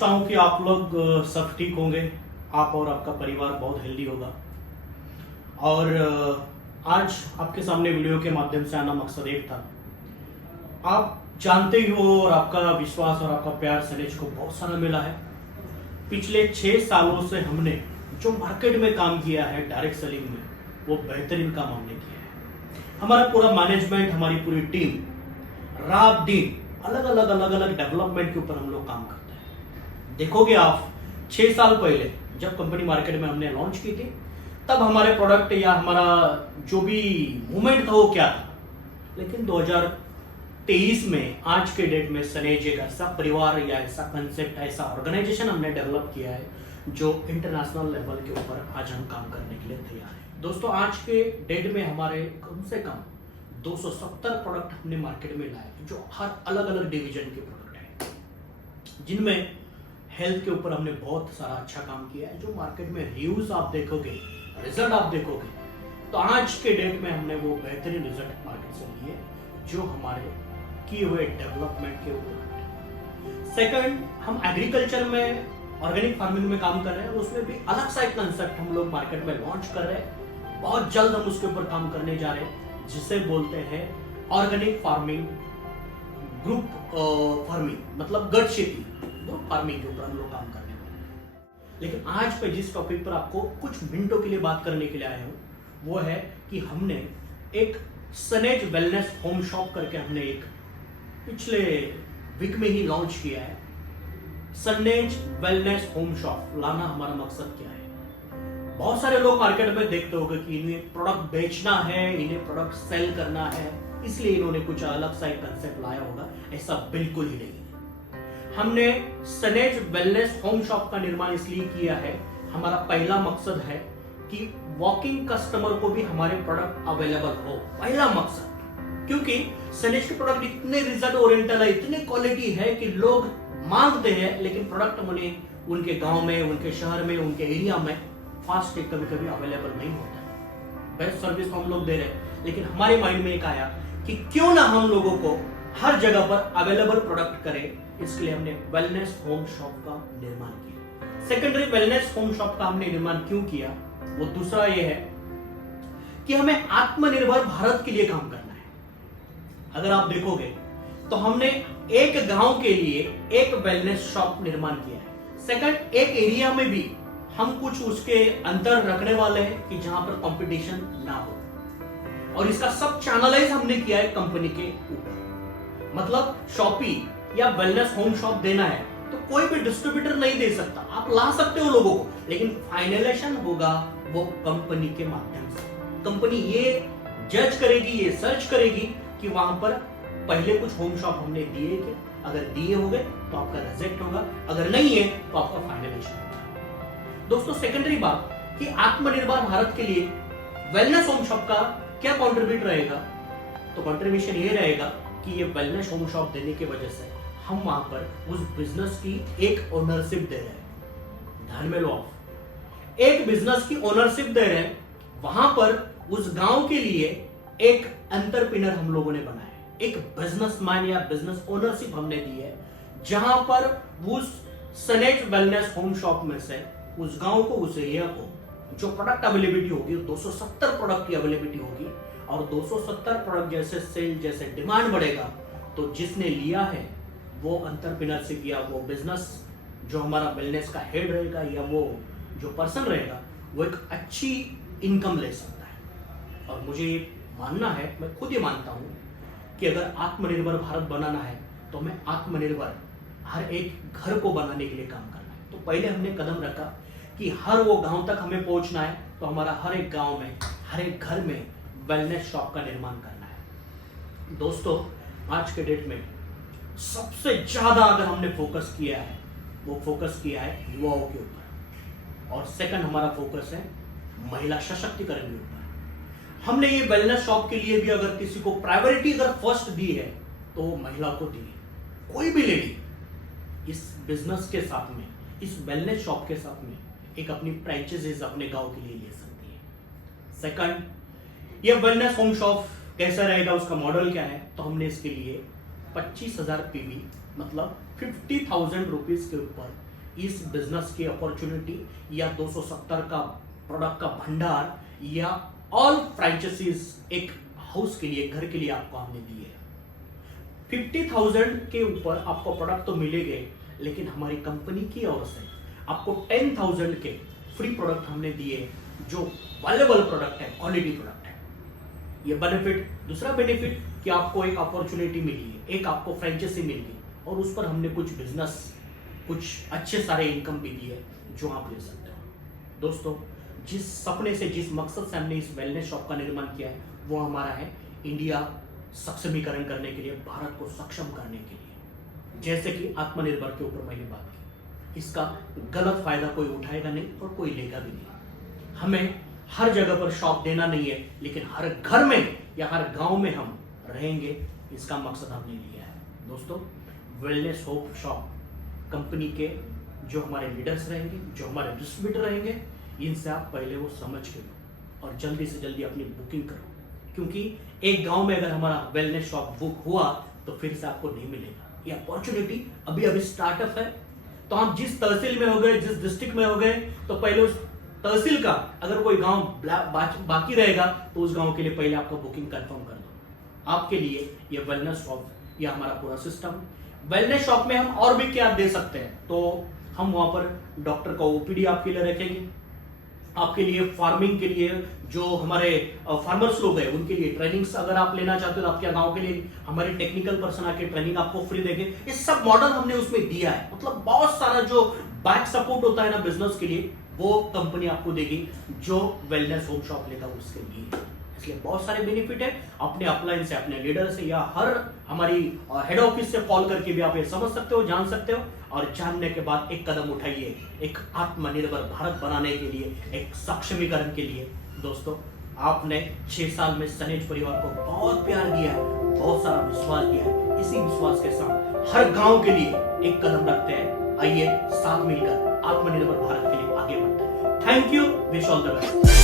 सोचता हूँ कि आप लोग सब ठीक होंगे, आप और आपका परिवार बहुत हेल्दी होगा। और आज आपके सामने वीडियो के माध्यम से आना मकसद एक था। आप जानते ही हो और आपका विश्वास और आपका प्यार सनेज को बहुत सारा मिला है। पिछले 6 सालों से हमने जो मार्केट में काम किया है डायरेक्ट सेलिंग में, वो बेहतरीन काम हमने किया है। हमारा पूरा मैनेजमेंट, हमारी पूरी टीम रात दिन अलग अलग डेवलपमेंट के ऊपर हम लोग काम करते हैं। देखोगे आप 6 साल पहले जब कंपनी मार्केट में हमने लॉन्च की थी, तब हमारे प्रोडक्ट या हमारा जो भी मूवमेंट था वो क्या था। लेकिन 2023 में आज के डेट में सनेज एक ऐसा परिवार या ऐसा कंसेप्ट, ऐसा ऑर्गेनाइजेशन हमने डेवलप किया है जो इंटरनेशनल लेवल के ऊपर आज हम काम करने के लिए तैयार है। दोस्तों, आज के डेट में हमारे कम से कम 270 प्रोडक्ट हमने मार्केट में लाए, जो हर अलग अलग डिवीजन के प्रोडक्ट हैं, जिनमें हेल्थ के ऊपर हमने बहुत सारा अच्छा काम किया है। जो मार्केट में रिव्यूज आप देखोगे, रिजल्ट आप देखोगे, तो आज के डेट में हमने वो बेहतरीन रिजल्ट मार्केट से लिए जो हमारे किए हुए डेवलपमेंट के ऊपर। सेकंड, हम एग्रीकल्चर में, ऑर्गेनिक फार्मिंग में काम कर रहे हैं। उसमें भी अलग सा एक कंसेप्ट हम लोग मार्केट में लॉन्च कर रहे हैं। बहुत जल्द हम उसके ऊपर काम करने जा रहे हैं, जिसे बोलते हैं ऑर्गेनिक फार्मिंग, ग्रुप फार्मिंग, मतलब गट शेती, ग्रुप फार्मिंग के ऊपर हम लोग काम करने वाले हैं। लेकिन आज पे जिस टॉपिक पर आपको कुछ मिनटों के लिए बात करने के लिए आया हूं, वो है कि हमने एक सनेज वेलनेस होम शॉप करके हमने एक पिछले वीक में ही लॉन्च किया है। सनेज वेलनेस होम शॉप लाना हमारा मकसद क्या है? बहुत सारे लोग मार्केट में देखते होंगे कि इन्हें प्रोडक्ट बेचना है, इन्हें प्रोडक्ट सेल करना है, इसलिए इन्होंने कुछ अलग सा एक कंसेप्ट लाया होगा। ऐसा बिल्कुल ही नहीं है। हमने सनेज वेलनेस होम शॉप का निर्माण इसलिए किया है, हमारा पहला मकसद है कि वॉकिंग कस्टमर को भी हमारे प्रोडक्ट अवेलेबल हो। पहला मकसद, क्योंकि सनेज के प्रोडक्ट इतने रिजल्ट ओरिएंटल है, इतने क्वालिटी है कि लोग मांगते हैं, लेकिन प्रोडक्ट उन्हें उनके गांव में, उनके शहर में, उनके एरिया में फास्ट कभी कभी अवेलेबल नहीं होता है। बेस्ट सर्विस हम लोग दे रहे हैं, लेकिन हमारे माइंड में एक आया कि क्यों ना हम लोगों को हर जगह पर अवेलेबल प्रोडक्ट करें। इसके लिए हमने वेलनेस होम शॉप का निर्माण किया। सेकेंडरी वेलनेस होम शॉप का हमने निर्माण क्यों किया, वो दूसरा ये है कि हमें आत्मनिर्भर भारत के लिए काम करना है। अगर आप देखोगे तो हमने एक गांव के लिए एक वेलनेस शॉप निर्माण किया है। सेकंड, एक एरिया में भी हम कुछ उसके अंतर रखने वाले हैं कि जहां पर कंपटीशन ना हो, और इसका सब चैनलाइज हमने किया है कंपनी के ऊपर। मतलब शॉपी या वेलनेस होम शॉप देना है तो कोई भी डिस्ट्रीब्यूटर नहीं दे सकता। आप ला सकते हो लोगों को, लेकिन फाइनलाइजेशन होगा वो कंपनी के माध्यम से। कंपनी ये जज करेगी, ये सर्च करेगी कि वहां पर पहले कुछ होम शॉप हमने दिए कि अगर दिए होंगे तो आपका रिजेक्ट होगा, अगर नहीं है तो आपका फाइनलाइजेशन होगा। दोस्तों, सेकेंडरी बात कि आत्मनिर्भर भारत के लिए वेलनेस होम शॉप का क्या कॉन्ट्रीब्यूट रहेगा, तो कॉन्ट्रीब्यूशन ये रहेगा कि ये वेलनेस होम शॉप देने की वजह से हम वहां पर उस बिजनेस की एक ओनरशिप दे रहे हैं। ध्यान में लो, आप एक बिजनेस की ओनरशिप दे रहे हैं। वहां पर उस गांव के लिए एक एंटरप्रेन्योर हम लोगों ने बनाया है, एक बिजनेसमैन या बिजनेस ओनरशिप हमने दी है, जहां पर उस सनेज वेलनेस होम शॉप में से उस गांव को, उस एरिया को जो प्रोडक्ट अवेलेबिलिटी होगी, 270 प्रोडक्ट की अवेलेबिलिटी होगी, और 270 प्रोडक्ट जैसे सेल, जैसे डिमांड बढ़ेगा, तो जिसने लिया है वो एंटरप्रेन्योरशिप या वो बिजनेस जो हमारा वेलनेस का हेड रहेगा या वो जो पर्सन रहेगा, वो एक अच्छी इनकम ले सकता है। और मुझे मानना है, मैं खुद ही मानता हूं कि अगर आत्मनिर्भर भारत बनाना है तो हमें आत्मनिर्भर हर एक घर को बनाने के लिए काम करना है। तो पहले हमने कदम रखा कि हर वो गांव तक हमें पहुंचना है, तो हमारा हर एक गांव में, हर एक घर में वेलनेस शॉप का निर्माण करना है। दोस्तों, आज के डेट में सबसे ज्यादा अगर हमने फोकस किया है, वो फोकस किया है युवाओं के ऊपर, और सेकंड हमारा फोकस है महिला सशक्तिकरण के ऊपर। हमने ये वेलनेस शॉप के लिए भी अगर किसी को प्रायोरिटी अगर फर्स्ट दी है तो वो महिला को दी है। कोई भी लेडी इस बिजनेस के साथ में, इस वेलनेस शॉप के साथ में एक अपनी फ्रेंचाइजीज अपने गांव के लिए ले सकती है। सेकंड, ये वेलनेस होम शॉप कैसा रहेगा, उसका मॉडल क्या है, तो हमने इसके लिए 25,000 पीवी, मतलब 50,000 रुपीज के ऊपर इस बिजनेस की अपॉर्चुनिटी या 270 का प्रोडक्ट का भंडार या ऑल फ्रेंचाइजीज एक हाउस के लिए, घर के लिए आपको हमने दी है। 50,000 के ऊपर आपको प्रोडक्ट तो मिलेंगे, लेकिन हमारी कंपनी की ओर से आपको 10,000 के फ्री प्रोडक्ट हमने दिए जो वैल्यूएबल प्रोडक्ट है, क्वालिटी प्रोडक्ट है। ये बेनिफिट, दूसरा बेनिफिट कि आपको एक अपॉर्चुनिटी मिली है, एक आपको फ्रेंचाइजी मिल गई और उस पर हमने कुछ बिजनेस, कुछ अच्छे सारे इनकम भी दिए जो आप ले सकते हो। दोस्तों, जिस सपने से, जिस मकसद से हमने इस वेलनेस शॉप का निर्माण किया है वो हमारा है इंडिया सक्षमीकरण करने के लिए, भारत को सक्षम करने के लिए। जैसे कि आत्मनिर्भर के ऊपर मैंने बात की, इसका गलत फायदा कोई उठाएगा नहीं और कोई लेगा भी नहीं। हमें हर जगह पर शॉप देना नहीं है, लेकिन हर घर में या हर गांव में हम रहेंगे, इसका मकसद हमने लिया है। दोस्तों, वेलनेस होप शॉप कंपनी के जो हमारे लीडर्स रहेंगे, जो हमारे डिस्ट्रीब्यूटर रहेंगे, इनसे आप पहले वो समझ के लो और जल्दी से जल्दी अपनी बुकिंग करो, क्योंकि एक गांव में अगर हमारा वेलनेस शॉप बुक हुआ तो फिर से आपको नहीं मिलेगा। ये अपॉर्चुनिटी अभी अभी स्टार्टअप है, तो हम जिस तहसील में हो गए, जिस डिस्ट्रिक्ट में हो गए, तो पहले उस तहसील का अगर कोई गांव बाकी रहेगा तो उस गांव के लिए पहले आपका बुकिंग कंफर्म कर दो। आपके लिए ये वेलनेस शॉप, ये हमारा पूरा सिस्टम। वेलनेस शॉप में हम और भी क्या दे सकते हैं, तो हम वहां पर डॉक्टर का ओपीडी आपके लिए रखेंगे, आपके लिए फार्मिंग के लिए जो हमारे फार्मर्स लोग हैं उनके लिए ट्रेनिंग्स अगर आप लेना चाहते हो तो आपके गांव के लिए हमारे टेक्निकल पर्सन आके ट्रेनिंग आपको फ्री देंगे। ये सब मॉडल हमने उसमें दिया है। मतलब बहुत सारा जो बैक सपोर्ट होता है ना बिजनेस के लिए, वो कंपनी आपको देगी जो वेलनेस होम शॉप लेगा उसके लिए। इसलिए बहुत सारे बेनिफिट है। अपने अपलाइन से, अपने लीडर से या हर हमारी हेड ऑफिस से कॉल करके भी आप ये समझ सकते हो, जान सकते हो, और जानने के बाद एक कदम उठाइए एक आत्मनिर्भर भारत बनाने के लिए, एक सक्षमीकरण के लिए। दोस्तों, आपने 6 साल में सनेज परिवार को बहुत प्यार दिया है, बहुत सारा विश्वास दिया है। इसी विश्वास के साथ हर गांव के लिए एक कदम रखते हैं। आइए साथ मिलकर आत्मनिर्भर भारत के लिए आगे बढ़ते हैं। Thank you, wish all the best.